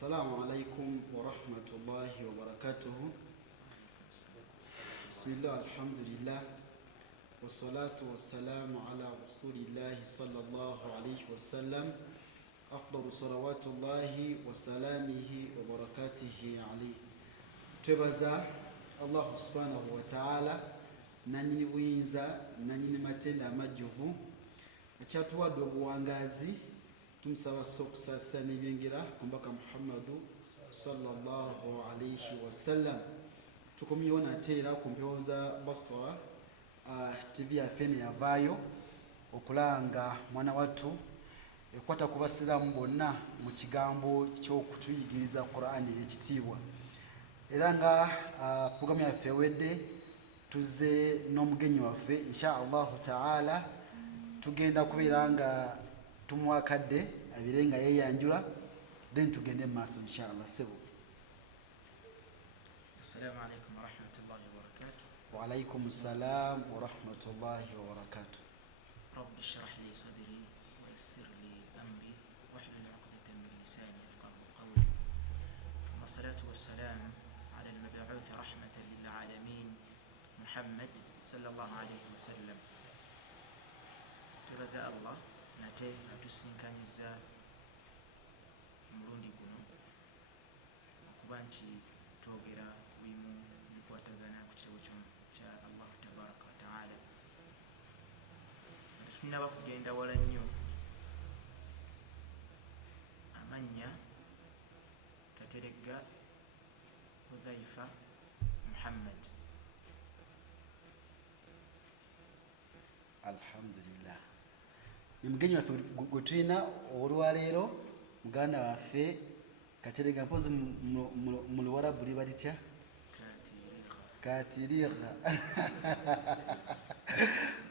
Assalamu alaikum wa rahmatullahi wa barakatuhu. Bismillah, alhamdulillah, wassalatu wassalamu ala rasulillahi sallallahu alayhi wa sallam. Afdalu salawatullahi wa salamihi wa barakatihi alayhi. Twebaza Allah subhanahu wa ta'ala nanyini buyinza nanyini matenda amajjuvu akyatuwadde obuwangazi. Tumusaba okusasa n'ebyengera ku mbaka Muhammadu sallallahu alayhi wa sallam. Tukomyewo nate era ku mpewo za Basra TV yaffe ne yavaayo okulanga mwana wattu ekwata ku basiraamu bonna mu kigambo ky'okutuyigiriza Qur'ani ekitiibwa. Era nga programu yaffe ewedde tuze n'omugenyi waffe insha Allahu ta'ala. Tugenda kubeera nga tumuwakadde abire nga yeyanjula, then tugende mu maaso inshallah. Sebo. Assalamu alaikum wa rahmatullahi wa barakatuh. Wa alaikum assalam wa rahmatullahi wa barakatuh. Rabbi shrah li sadri wa yassir li amri wahlul 'uqdatan min lisani yafqahu qawli. Thumma salatu wassalam ala al-mab'uth rahmatan lil 'alamin Muhammad sallallahu alayhi wa sallam. Tubaza Allah nate atusinkanyiza mulundi guno okuba nti twogera ku bimu bikwatagana ku kitabo kya Allah tabaraka wa ta'ala. Tulinaba kugenda wala nnyo. Amannya Kateregga Hudhaifa Muhammad. Alhamdulillah. Mugenyi waffe gwe tulina olwaleero muganda waffe Kateregga, mpozi mu Luwarabu liba litya? Katirigha.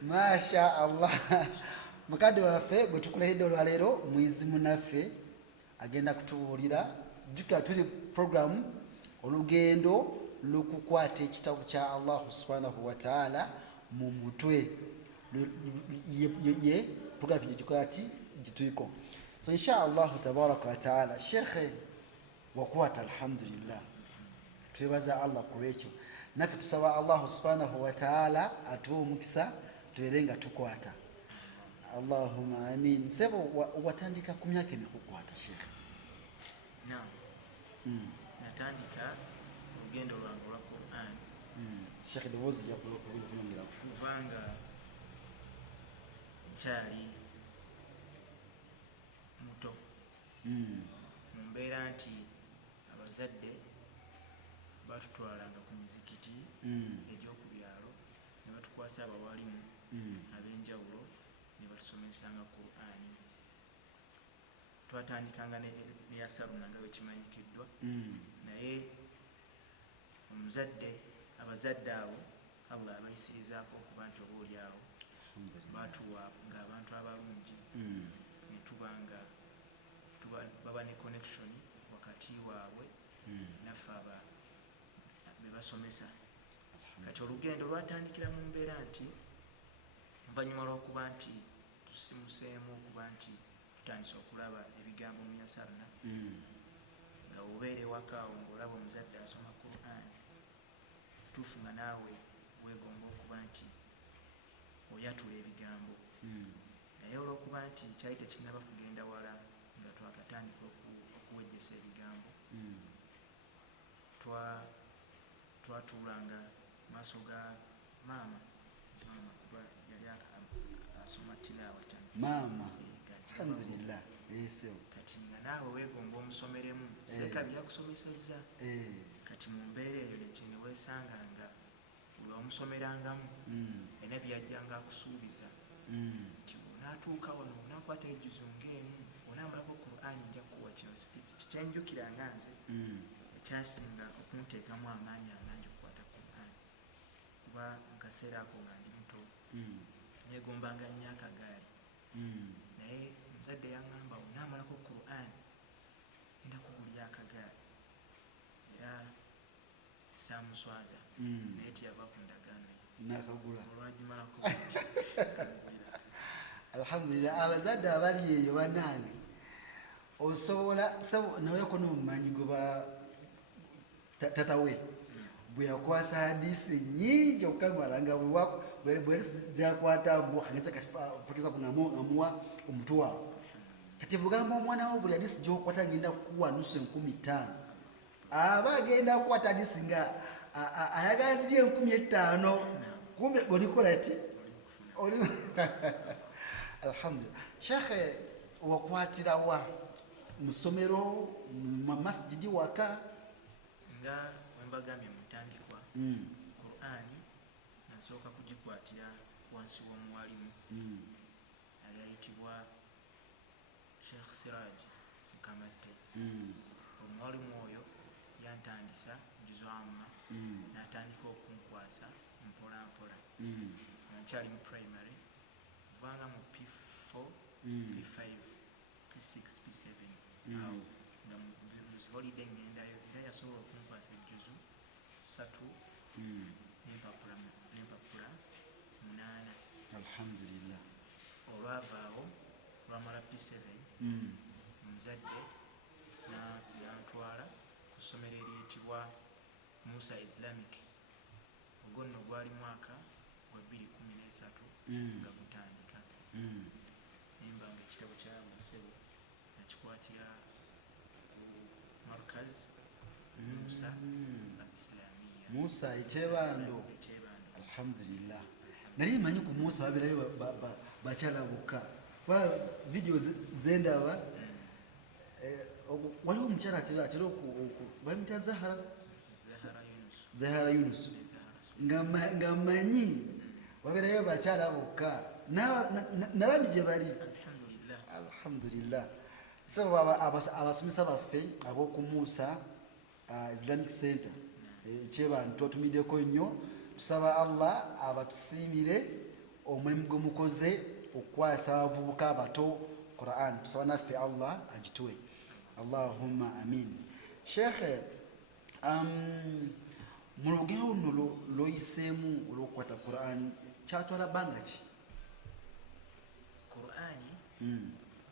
Masha Allah. Mukadde waffe gwe tukulehedde olwaleero mwizi munaffe agenda kutubuulira. Jjukira tuli program olugendo lw'okukwata ekitabo kya Allah subhanahu wa ta'ala mu mutwe. Ye program gikola ati gituiko. So insha Allah tabaraka wa ta'ala shekhe wakwata alhamdulillah. Twebaza Allah kulekyo. Naffe tusaba Allah subhanahu wa ta'ala atuwe omukisa tubeerenga tukwata. Allahumma amin. Sebo watandika ku myaka emeka okukwata shekhe? Naam. Natandika olugendo lwange olwa Qur'an. Shekhe ddoboozi lyongera kuvanga nkyali muto. Mu mbeera nti abazadde batutwalanga ku mizikiti egy'oku byalo ne batukwasa abawalimu ab'enjawulo ne batusomesanga Qur'ani. Twatandikanga ne yasaruna nga bwekimanyikiddwa, naye abazadde abo Allah abayisirizaako okuba nti obaolyawo batuwa ng'abantu abalungi ne tubanga baba ne connection wakati waabwe naffe be basomesa. Kati olugendo lwatandikira mu mbeera nti oluvannyuma lw'okuba nti tusimuseemu okuba nti tutandise okulaba ebigambo mu yasarna, nga obeera ewaka awo ng'olaba omuzadde asoma Qur'an, tuufu nga naawe weegomba okuba nti oyatula ebigambo. Naye olw'okuba nti kyali tekinnaba kugenda wala nga twakatandika okuwejjesa ebigambo, twatuulanga maaso ga maama kuba yali asoma tilawatan. Maama alhamdulillah. Kati nga naawe weegomba omusomeremu seeka byakusomesezza. Kati mu mbeera eyo ne weesanga nga omusomerangamu era byajjanga akusuubiza nti onaatuuka wano onaakwata ejuzu ng'emu onaamalako Qur'ani nja kuwa kino. Kyenjukiranga nze ekyasinga okunteekamu amaanyi amangi okukwata Qur'ani kuba mu kaseera ako nga ndi muto neegombanga nnyo akagaali, naye omuzadde yaŋŋamba onaamalako Qur'ani ngenda kugulira akagaali. Era saamuswaza naye tiyava ku ndagaano nakagula olwagimalako. alhamdulillah. Abazadde abali eyo banaani osobola sabo nawe ko n'omumanyi goba tatawe bwe yakwasa hadisi nyingi okukamalanga bwe jakwata muhangisa kafukiza kungamuwa omutwa kati bugamba omwana wo buli hadisi gyokwata agenda kuwa nusu 15,000 aba agenda kukwata hadisi nga ayagala ziri 15,000 kumbe olikola ki alhamdulillah shekhe wakwatirawa musomero mu masjidi waka nga wembagambye mutandikwa Qur'ani nasooka kugikwatira wansi w'omuwalimu yali ayitibwa Sheikh Siraj Sekamatte. Omuwalimu oyo yantandisa juzwama n'atandika okunkwasa mpolampola nkyali mu primary kuvanga mu P4 P5 P6 P7 awo nga mu holiday ngendayo era yasobola okunkwasa ejuzu 3 n'empapula 8. alhamdulillah olwavaawo lwamala P7 omuzadde yantwala ku ssomero eriyitibwa Musa Islamic. Ogwo nno gwali mwaka gwa 2013 nga gutandika nemba nga ekitabo kya Masebo nakikwatira ku Markaz Musa Islamiya Musa ekyebando alhamdulillah nali manyi ku Musa babirayo bakyalabuka kuba video zendaba waliwo omukyala atera bamita Zahara Yunus nga manyi babirayo bakyalabuka nabami gye bali alhamdulillah so abasomesa baffe ab'oku Musa Islamic Center ekyebantu otumiddeko nnyo tusaba Allah abatusiimire omulimu gwe mukoze okukwasa abavubuka abato Quran tusaba naffe Allah agituwe Allahumma amin. Sheikh mu lugero luno lwoyiseemu olw'okukwata Quran kyatwala bbanga ki? Qur'ani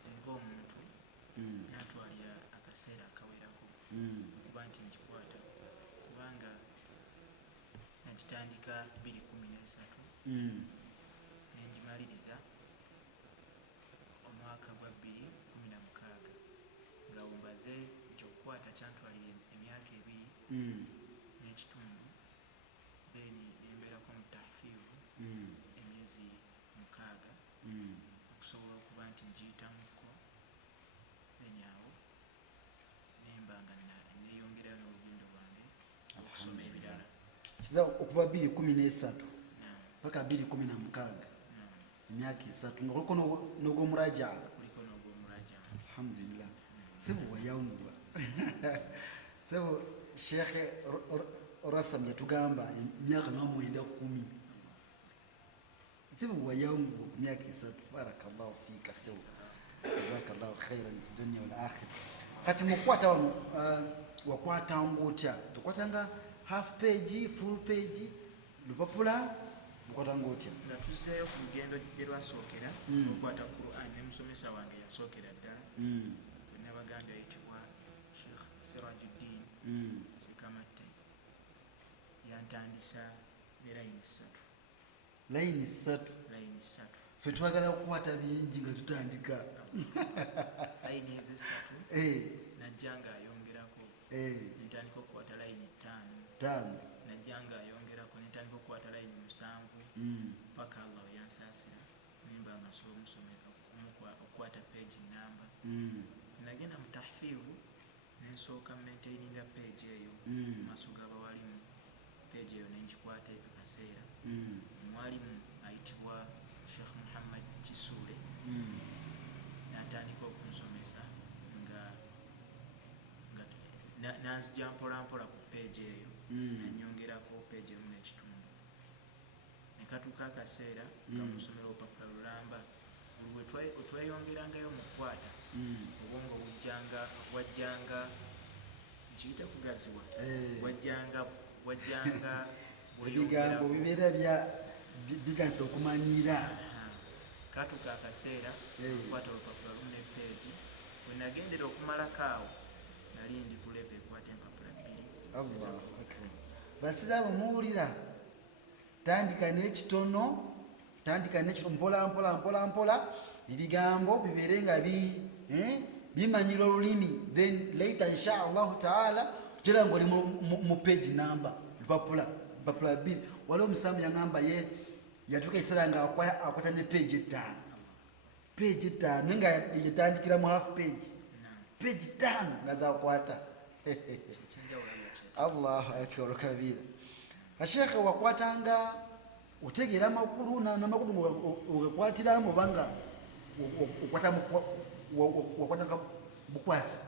zinga omuntu natwalira akaseera akawerako okuba nti nkikwata kubanga nakitandika 2013 nengimaliriza omwaka gwa 2016 nga wumbaze nti okukwata kyantwalira emyaka 2 n'ekitundu then nembeerako mu tahfiivu emyezi 6 okusobola okuba nti ngiyitamuko enyawo nembanga neyongerayo n'olugendo lwange okusoma ebirala kiza okuva 2013 paka 2016 emyaka 3 nga kuliko n'ogwomuraja kuliko n'ogwomuraja alhamdulillah sebo wayawungula sebo Sheikh Rasam yatugamba emyaka 910 sebo wayawungula ku myaka 3 barakallahu fika sebo jazakallahu khairan fi dunya wal akhirah kati mukwata wano wakwata ngotya tukwatanga half page full page lupapula mukwata ngotya nga tuzzeeyo ku lugendo gye lwasookera okukwata Qur'an ne musomesa wange yasookera ddala bwe nabaganda yitibwa Sheikh Sirajuddin Sekamatte yantandisa ne layini 3 ffe twagala okukwata bingi nga tutandika layini ezo 3 najja ng'ayongerako nentandika okukwata layini 5 najja ng'ayongerako nentandika okukwata layini 7 paka Allah yansaasira nemba nga somusomera okukwata page namba nagenda mu tahfiivu nensooka maintaininga page eyo mu maaso g'abawalimu page eyo nengikwata ekyo kaseera omwalimu ayitibwa Sheikh Muhammad Kisule natandika okunsomesa nga nanzija mpolampola ku page eyo nanyongerako page emu n'ekitundu nekatuuka akaseera nga musomera olupapula lulamba buli wetweyongerangayo mu kukwata obwongo wajjanga nkiyita kugaziwa wajjanga ebigambo bibeera biganisa okumanyira katuuka akaseera kukwata olupapula lumu ne page bwe wenagendera okumalako awo nali ndi ku leve ekwata empapula 2. Allahu akbar. Basiraamu muwulira, tandika n'ekitono, mpola mpola, ebigambo bibeere nga bimanyira olulimi, then later insha allahu taala kera ng'oli mu page number, lupapula 2. Waliwo omusamu yaŋŋamba ye yatuuka ekiseera nga akwata ne page 5 naye nga yatandikira mu half page 5 nga zakwata. Allahu akbar kabira. Ashekhe, wakwatanga otegeera amakulu n'amakulu ogekwatiramu banga wakwatanga bukwasi?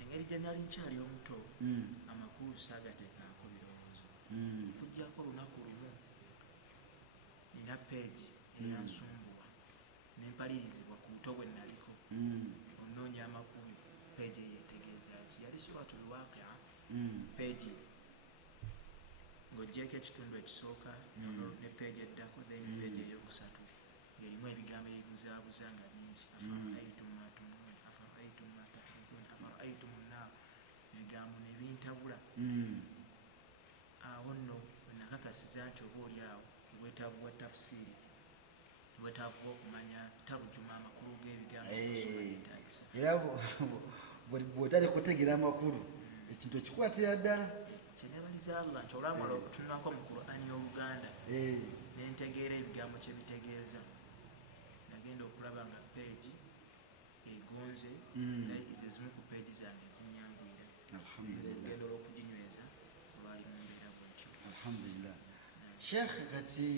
Engeri gye nali nkyali omuto amakulu saagateekako birowoozo. Okuggyako olunaku lumu nina peegi eyansumbuwa nempalirizibwa ku buto bwe naliko onoonya amakulu. Peegi eyetegeeza ki? Yali suratul Waqia. Peegi ng'oggyeko ekitundu ekisooka ne peegi eddako, then peegi eyokusatu ng'erimu ebigambo ebibuzaabuza nga bingi. Afara'aytum ma tumnuun, afara'aytum ma tahruthun, afara'aytum an-naar. Ebigambo ne bintabula. Awo nno wenakakasiza nti oba oli awo obwetaavu bwa tafsiri, obwetaavu bw'okumanya tarujuma amakulu g'ebigambo byetaagisa. Era bw'otali kutegeera amakulu ekintu ekikwatira ddala. Kyenebaliza Allah nti olwamala okutunulako mu Qur'ani y'Oluganda nentegeera ebigambo kye bitegeeza, nagenda okulaba nga peegi egonze era ezo ezimu ku peegi zange ezinyangwira. Olugendo lw'okuginyweza olwali mu mbeera bwekyo. Alhamdulillah. Sheikh, kati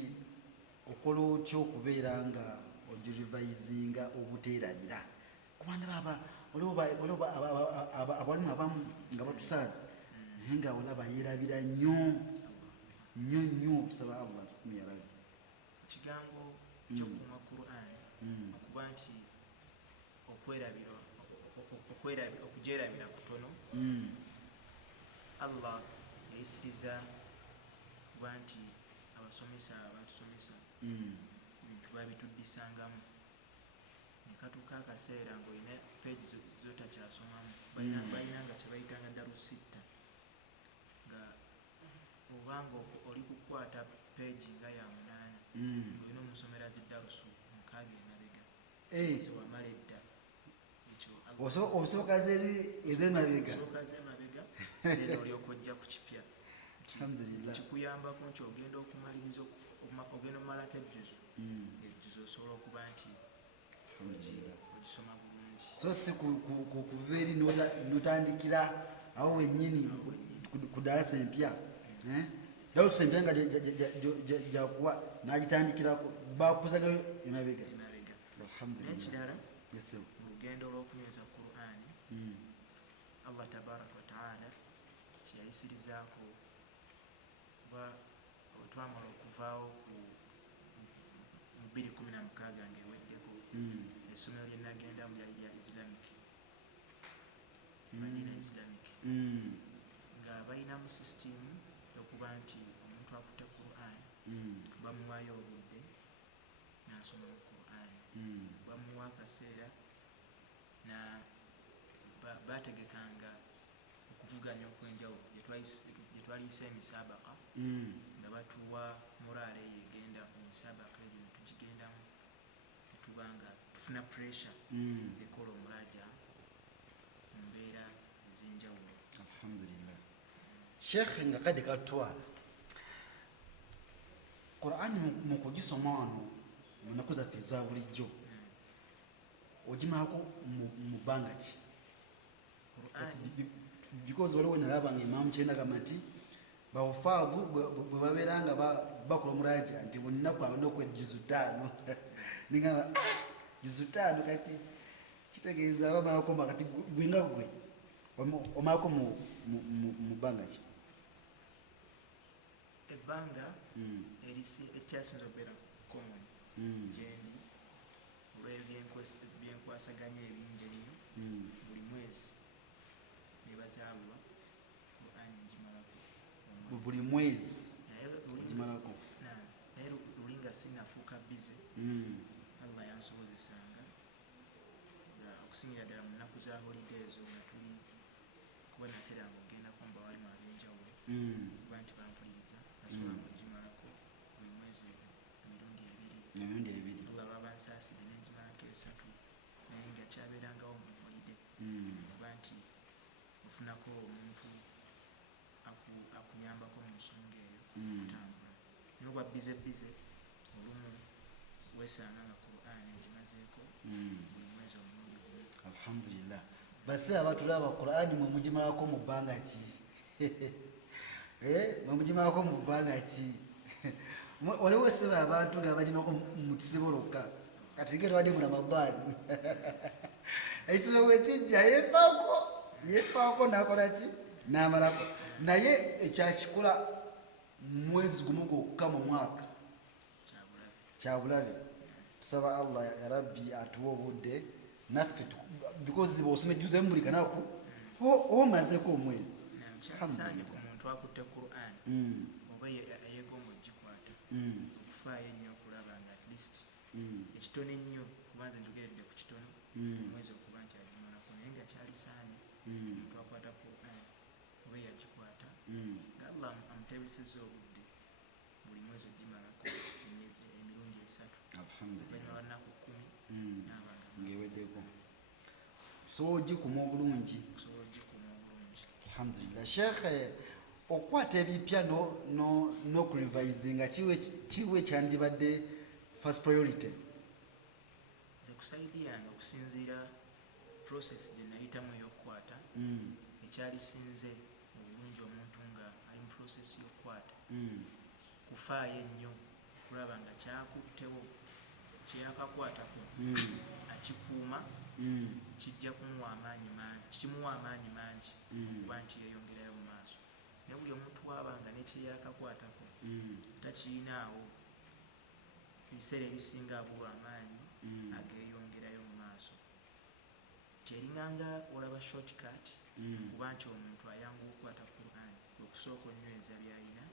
okola otya okubeera nga ogirivayizinga obuteerabira? Kubanga abalimu abamu nga batusaaza naye nga olaba yeerabira nnyo okusaba Allah kikumi ya Rabbi. Ekigambo ky'okukuuma Qur'ani okuba nti okugyerabira kutono. Allah yayisiriza kuba nti abasomesa abatusomesa bintu babituddisangamu, ne katuuka akaseera ng'olina peegi zotakyasomamu, balina nga kyebayitanga darusitta, nga obanga oli kukwata peegi nga ya 8 ng'olina omusomera ziddarusu 6 emabega. Wamala edda ekyo osooka ez'emabega era olyoka ojja ku kipya. Alhamdulillah. Kikuyambako nti ogenda okumaliriza ogenda omalako ejjuzo osobola okuba nti ogisoma bulungi. So si kuva eri notandikira awo wennyini ku daasa empya, daasa empya nga jakuwa n'agitandikirako bakuzagayo emabega. Alhamdulillah. N'ekirala mu lugendo lw'okunyweza Qur'ani, Allah tabaraka wa taala kyeyayisirizaako kuba twamala okuvaawo mu 2016 ng'eweddeko, essomero lye nagendamu lyali lya Islamic, Madina Islamic, nga balinamu sisitimu okuba nti omuntu akutte Qur'ani bamuwaayo obudde n'asoma mu Qur'ani, bamuwa akaseera bategekanga okuvuganya okw'enjawulo gye twaliyisa emisabaka, nga batuwa muraale eyo egenda mu misabaka egyo netugigendamu netuba nga tufuna pressure ekola omulaja mu mbeera ez'enjawulo. Alhamdulillah. Sheikh, nga kadde katwala Qur'ani mu kugisoma wano mu nnaku zaffe eza bulijjo ogimalako mu bbanga ki? Because waliwo nalabanga Imam Kyenda gamba nti bawafaavu bwe babeera nga bakola omulaja nti buli nnaku alina okwejuzu 5 ningamba juzu 5 kati kitegeeza bamalako kati gwenga gwe omalako mu bbanga ki? Ebbanga ekyasinza okubeera common gyendi olw'ebyenkwasaganya ebingi ennyo, buli mwezi nebazaalwa Qur'ani ngimalako buli mwezi ogimalako. Naye luli nga sinafuuka bize, Allah yansobozesanga nga okusingira ddala mu nnaku za holidays nga tuli kuba nateranga ogendako mu bawalimu ab'enjawulo kuba nti bampuliriza nasobola mugimalako buli mwezi emirundi ebiri tulaba bansaasidde nengimalako 3 naye nga kyabeerangawo mu holiday kuba nti ofunako omuntu akunyambako mu nsonga eyo kutambula naye obwa bize olumu wesanga nga Qur'an egimazeeko buli mwezi omulundi gumu. Alhamdulillah. Basi abatulaba Qur'an mwe mugimalako mu bbanga ki? Mwe mugimalako mu bbanga ki? Waliwo seba abantu nga baginako mu kisibo lokka kati ngeri wadde mu Ramadan ekisolo wekijja yefaako nakola ki n'amalako naye ekyakikola mwezi gumu gwokka mu mwaka kyabulabe. Tusaba Allah ya Rabbi atuwe obudde naffe because bw'osoma ejjuzo emu buli kanaku omazeeko omwezi. Kyasaanye ku muntu akutte Qur'an oba yeegomba ogikwata okufaayo ennyo okulaba nga at least ekitono ennyo kubanze njogeredde ku kitono omwezi okuba nti agimalako naye nga kyalisaanye omuntu akwata Qur'an oba yagikwata nga Allah amutebesezza obudde buli mwezi ogimalako emirundi 3 oluvannyuma lwa nnaku 10 n'abanga ngeweddeko osobola ogikuma obulungi. Alhamdulillah. Sheikh, okwata ebipya n'okurivisinga kiwe ekyandibadde first priority? Nze kusayidi yange okusinziira process gye nayitamu ey'okukwata ekyalisinze obulungi omuntu nga ali mu process y'okukwata kufaayo ennyo kulaba nga kyakuttewo kyeyakakwatako akikuuma kijja kimuwa amaanyi mangi kuba nti yeeyongerayo mu maaso naye buli omuntu waba nga nekyeyakakwatako takirinaawo ebiseera ebisinga abulwa amaanyi ageeyongerayo mu maaso kyerinanga olaba shortcut kuba nti omuntu ayangu okukwata Qur'an okusooka onyweza byalina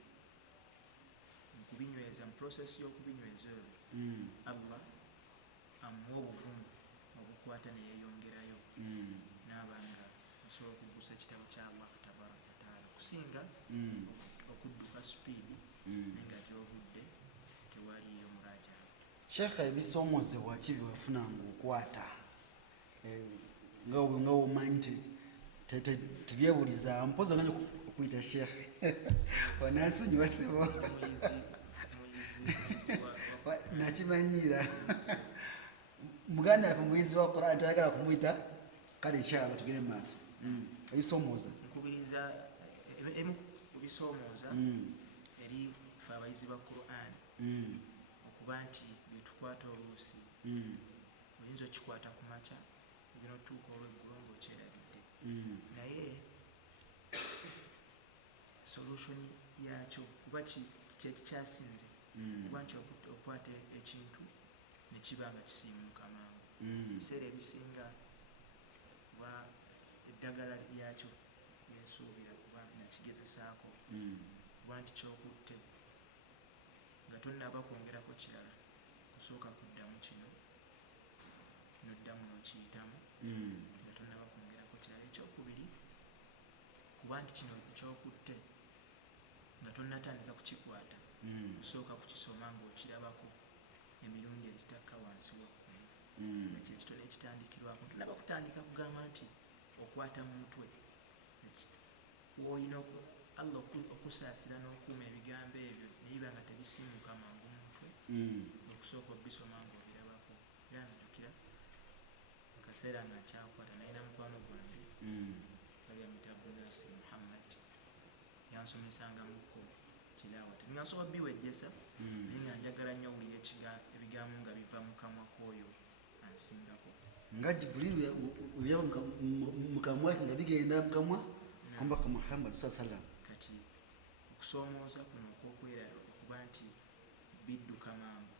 okubinyweza mu process y'okubinyweza ebyo Allah amuwa obuvumu obukwata neyeeyongerayo n'abanga asobola okugusa ekitabo kya Allah tabaraka wataala okusinga okudduka speedi naye nga gyovudde tewaliyo murajaa. Sheikh, ebisoomozebwa ki byewafunanga okwata nga omanyi tebyebuliza mpozi oganya okuyita Sheikh wanansonyiwa sebo nakimanyiira muganda yaffe muyizi wa Qur'an tayagala kumuyita kale inshallah tugende mu maaso. Ebisoomooza nkubiriza emu ku bisoomooza eri ffe abayizi ba Qur'an okuba nti byetukwata oluusi oyinza okikwata ku makya ogenda otuuka olweggulo ng'okyerabidde naye solution yakyo kuba kyekikyasinze kuba nti okwata ekintu nekiba nga kisiimuka mangu ebiseera ebisinga kuba eddagala lyakyo lyensuubira kuba nakigezesaako kuba nti kyokutte nga tonnaba kwongerako kirala kusooka kuddamu kino noddamu n'okiyitamu nga tonnaba kwongerako kirala. Ekyokubiri kuba nti kino kyokutte nga tonnatandika kukikwata kusooka kukisoma ng'okirabako emirundi egitakka wansi wa 10 nga kyekitono ekitandikirwako tonnaba kutandika kugamba nti okwata mu mutwe woolina Allah okusaasira n'okuuma ebigambo ebyo naye biba nga tebisiimuka mangu mu mutwe okusooka obisoma ng'obirabako. Era nzijukira mu kaseera nga nkyakwata nalina mukwano gwange bali amuyita Abdulnasir Muhammad yansomesangamuko tilawata nga nsobola biwejjesa naye nga njagala nnyo owulira ebigambo nga biva mu kamwa k'oyo ansingako nga Jibril ubyaba mukamwa nga bigenda mukamwa kwamba kwa Muhammad sallam. Kati okusoomooza kuno okwokwera okuba nti bidduka mangu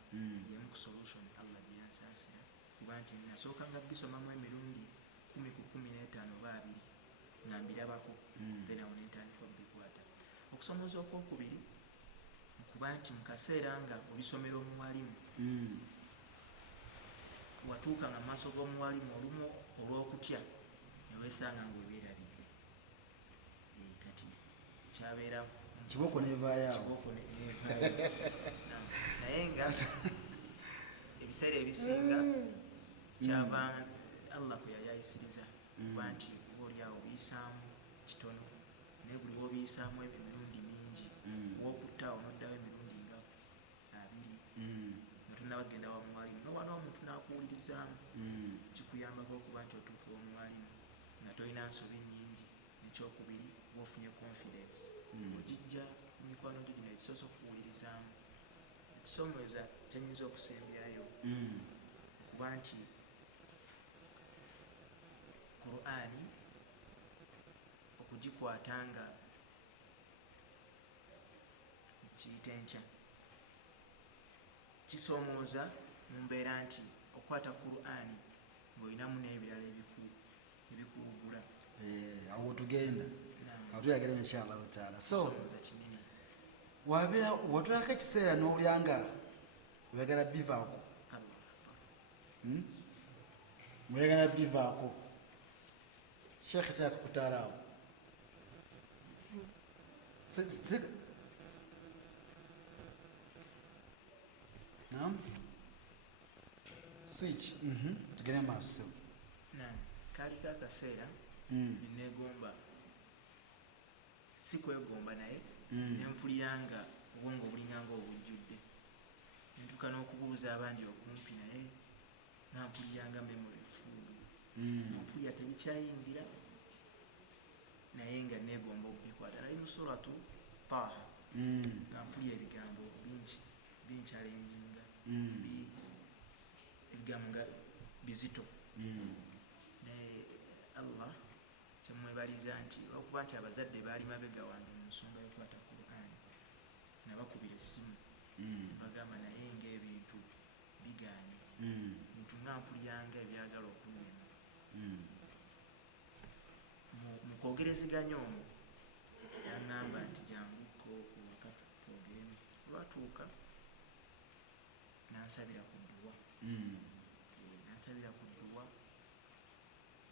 yemu ku solution Allah gye yansaasira kuba nti nasookanga bisomamu emirundi 10 ku 15 oba 2 nga mbirabako then awo nentandika obikwata. Okusomooza okwokubiri kuba nti mu kaseera nga obisomera omuwalimu watuuka nga maaso g'omuwalimu olumu olw'okutya neweesanga ngawebeerabidde kati kyabeera kiboko nevaayoawo naye nga ebiseera ebisinga kyava Allah kwe yayayisiriza kuba nti oba oliawo obiyisaamu kitono naye buli wobiyisaamu ebyo emirundi mingi wokuttaawo noddawo emirundi nga 2 notunabagenda wa mwalimu nowana omuntu nakuwulirizaamu kikuyambako okuba nti otuuka wamwalimu nga tolina nsobi nyingi. Nekyokubiri wofunye confidence ogijja emikwano gyo gino ekisoose okuwulirizaamu ekisomooza kyenyinza okusembyayo okuba nti Qur'ani okugikwata nga kiyita enkya kisomooza mu mbeera nti okwata Qur'ani ng'olinamu n'ebirala ebikulugula awo tugenda atuyagala inshallah taala. So kisomooza kinene watwako ekiseera n'olyanga oyagala bivaako oyagala bivaako Sheikh taka kutaalaawo naam switch tugende maaso kaliko akaseera neneegomba si kwegomba naye nempulira nga obwongo bulinganga obujjudde ntuuka n'okubuuza abandi okumpi naye nampulira nga memory full nampulira tebikyayingira naye nga neegomba okubikwata. Nali mu suratu Taha nga mpulira ebigambo binkyalenjinga ebigambo nga bizito naye Allah kyemwebaliza nti okuba nti abazadde baali mabega wange mu nsonga yokwata Qur'ani nabakubira essimu bagamba naye ngaebintu biganye bintu nga mpuliranga ebyagala okunnema mu kwogerezeganya omwo yaŋŋamba nti janguko ewaka twogeremu. Olwatuuka nansabira ku dduwa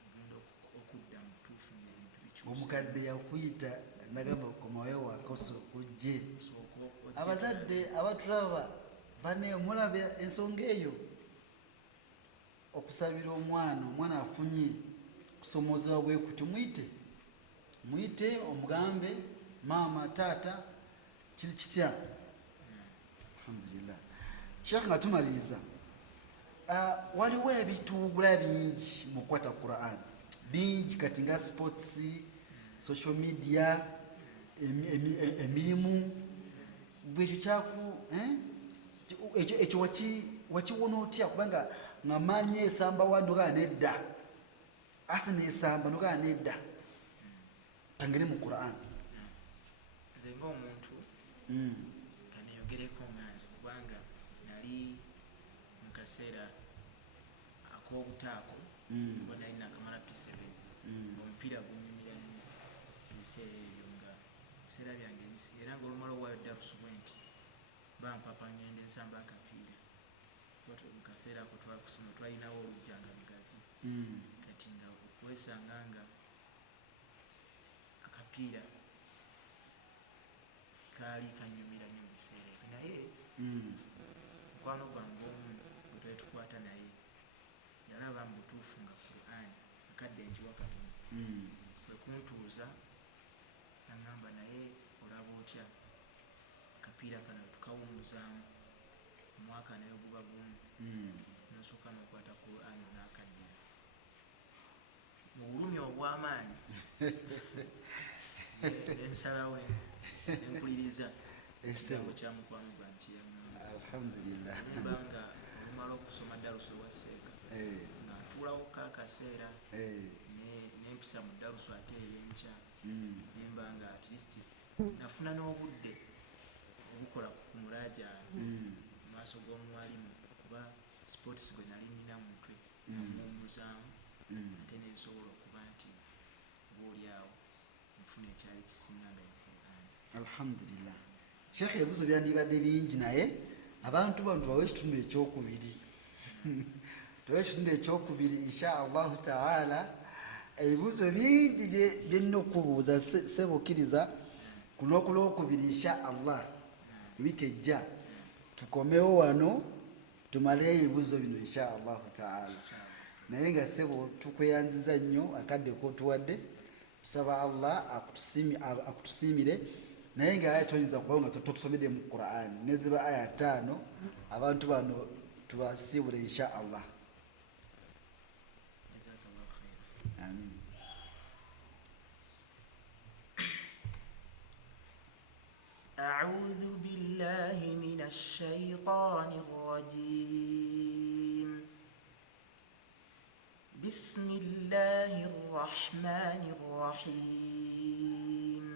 ogenda okudda mutuufu ngaebintu bikyuse. omukadde yakuyita nagamba komayo wakoso kujje abazadde abatulaba bane mulaba ensonga eyo okusabira omwana afunye kusomoozebwa bwe kuti muyite omugambe maama taata kiri kitya. Alhamdulillah. Sheikh nga tumaliriza waliwo ebituubula bingi mu kukwata Qur'an bingi kati nga sports social media emirimu bwekyo kyaku ekyo wakiwona otya kubanga nga maani esamba wandogaa nedda Arsenal esamba ndogaa nedda tangere mu Qur'an nze ng'omuntu kaneyogereko nganze kubanga nali mu kaseera ak'obutaako kuba nali nakamala P7 omupiira gunyumira nnyo ebiseera ebyo nga ebiseera byange era ngaolumala owaayo darusu bwenti bampapa ngende ensamba akapiira mu kaseera ako twakusoma twalinawo olujjanga lugazi kati nga wesanga nga akapiira kaali kanyumira nnyo mu biseera ebyo naye mukwano gwange omu gwe twali tukwata naye yalaba mu butuufu nga Qur'an akadde njiwa katono kwekuntuuza naŋŋamba naye olaba otya akapiira kano tukawummuzaamu omwaka naye guba gumu nosooka nokwata Qur'an n'akaddira mu bulumi obw'amaanyi nensalawo nenkuliriza ekigambo kya mukwano gwange kyeyaŋŋamba. Alhamdulillah. Nembanga olumala okusoma darusu ewaseeka nga ntuulawokko akaseera nempisa mu darusu ate eyenkya nembanga at least nafuna n'obudde obukola ku mulaajaana mu maaso g'omwalimu kuba sports gwe nali nina mutwe namuwummuzaamu ate nensobola okuba nti boolyawo nfuna ekyali kisinga nga Qur'an. Alhamdulillah. Sheikh ebibuzo byandibadde bingi naye abantu bano bawe ekitundu ekyokubiri twekitunda ekyokubiri insha allahu taala ebibuuzo bingi byonna okubuuza sebokkiriza ku lwokubiri insha allah wiiki ejja tukomewo wano tumaleyo ebibuuzo bino insha allahu taala. naye nga sebo tukweyanziza nnyo akadde kotuwadde, tusaba allah akutusiimire. naye nga aya toyinza kubawo nga totusomedde mu Qur'an, neziba aya 5 abantu bano tubasiibule insha allah. Amin. أعوذ بالله من الشيطان الرجيم. بسم الله الرحمن الرحيم.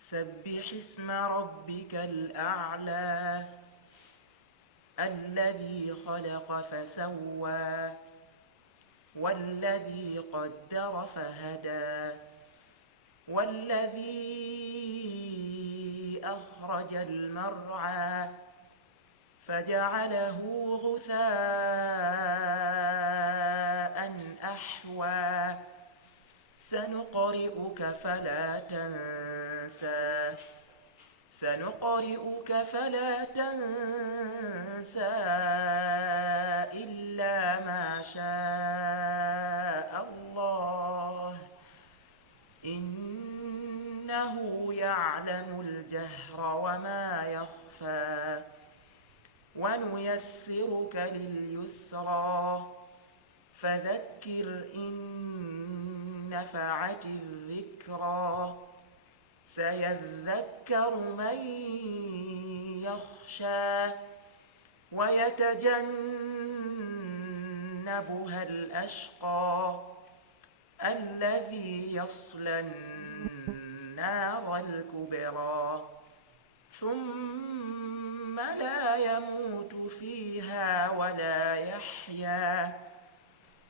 سبح اسم ربك الأعلى الذي خلق فسوى والذي قدر فهدى والذي أخرج المرعى فجعله غثاء أحوى سنقرئك فلا تنسى إلا ما شاء الله إنه يعلم الجهر وما يخفى ونيسرك لليسرى فذكر إن نفعت الذكرى سيذكر من يخشى ويتجنبها الأشقى الذي يصلى النار الكبرى ثم لا يموت فيها ولا يحيا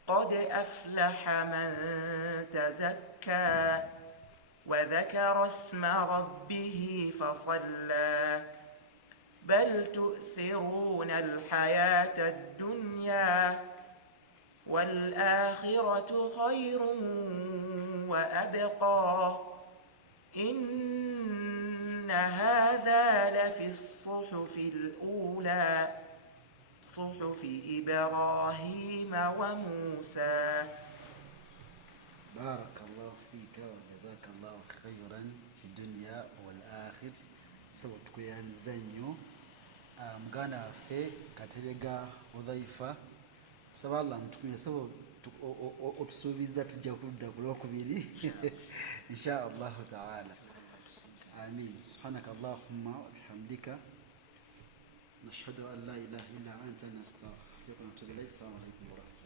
قد أفلح من تزكى وذكر اسم ربه فصلى بل تؤثرون الحياة الدنيا والآخرة خير وأبقى إن هذا لفي الصحف الأولى صحف إبراهيم وموسى. بارك الله فيك وجزاك الله خيرا في الدنيا والآخر. سبب tukuyanziza nnyo muganda waffe Kateregga Hudhaifa, saba allah mutukumye sabo otusuubiza tujja kudda ku lwokubiri insha allahu taala. amin. subhanaka allahumma wa bihamdika nashhadu an la ilaha illa anta nastaghfiruka wa natubu ilayk. assalamu alaykum wa rahmatullahi